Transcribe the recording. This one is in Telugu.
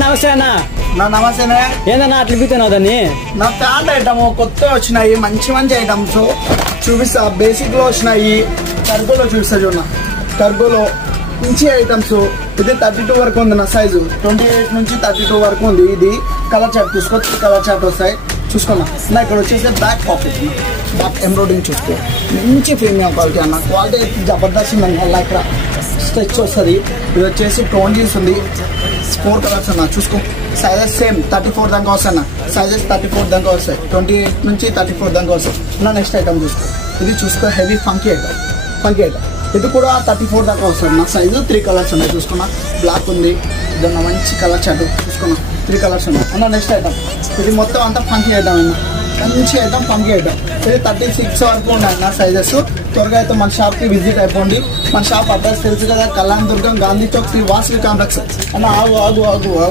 నమస్తే అన్న. నమస్తేనే. ఏందన్నా అట్లా పిగుతున్నావు దాన్ని? నా ప్యాంట్ ఐటమ్ కొత్త వచ్చినాయి, మంచి మంచి ఐటమ్స్ చూపిస్తా. బేసిక్ లో వచ్చినాయి, టర్బోలో చూపిస్తా చూడ. టర్బోలో మంచి ఐటమ్స్. ఇది 32 వరకు ఉంది నా సైజు. 28 నుంచి 32 వరకు ఉంది. ఇది కలర్ చార్ట్ చూసుకో, కలర్ చార్ట్ వస్తాయి చూసుకున్నా. నా ఇక్కడ వచ్చేసి బ్యాక్ పాకెట్, బ్యాక్ ఎంబ్రాయిడింగ్ చూసుకో. మంచి ప్రీమియం క్వాలిటీ అన్న. క్వాలిటీ జబర్దస్త్ ఉంది అన్న. ఇక్కడ స్ట్రెచ్ వస్తుంది. ఇది వచ్చేసి 20s ఉంది. 4 కలర్స్ అన్న చూసుకో. సైజెస్ సేమ్ 34 దాకా వస్తాయి అన్న. సైజెస్ 34 దాకా వస్తాయి. 28 నుంచి 34 దాకా వస్తాయి నా. నెక్స్ట్ ఐటమ్ చూసుకో. ఇది చూసుకో, heavy funky item. Funky item ఇది కూడా 34 దాకా వస్తుంది నా. సైజు 3 కలర్స్ ఉన్నాయి చూసుకున్నా. బ్లాక్ ఉంది, ఇదన్న మంచి కలర్ చాటు చూసుకున్నా. 3 కలర్స్ ఉన్నాయి అన్న. నెక్స్ట్ ఐటమ్ ఇది మొత్తం అంతా ఫంకీ ఐటమ్ అన్న. మంచి ఐటమ్, ఫంకీ ఐటమ్. ఇది 36 వరకు ఉన్నాయి నా సైజెస్. త్వరగా అయితే మన షాప్కి విజిట్ అయిపోండి. మన షాప్ అడ్రస్ తెలుసు కదా, కళ్యాణ దుర్గం, గాంధీ చౌక్, శ్రీ వాసవి కాంప్లెక్స్ అన్న. ఆగు ఆగు ఆగు ఆగు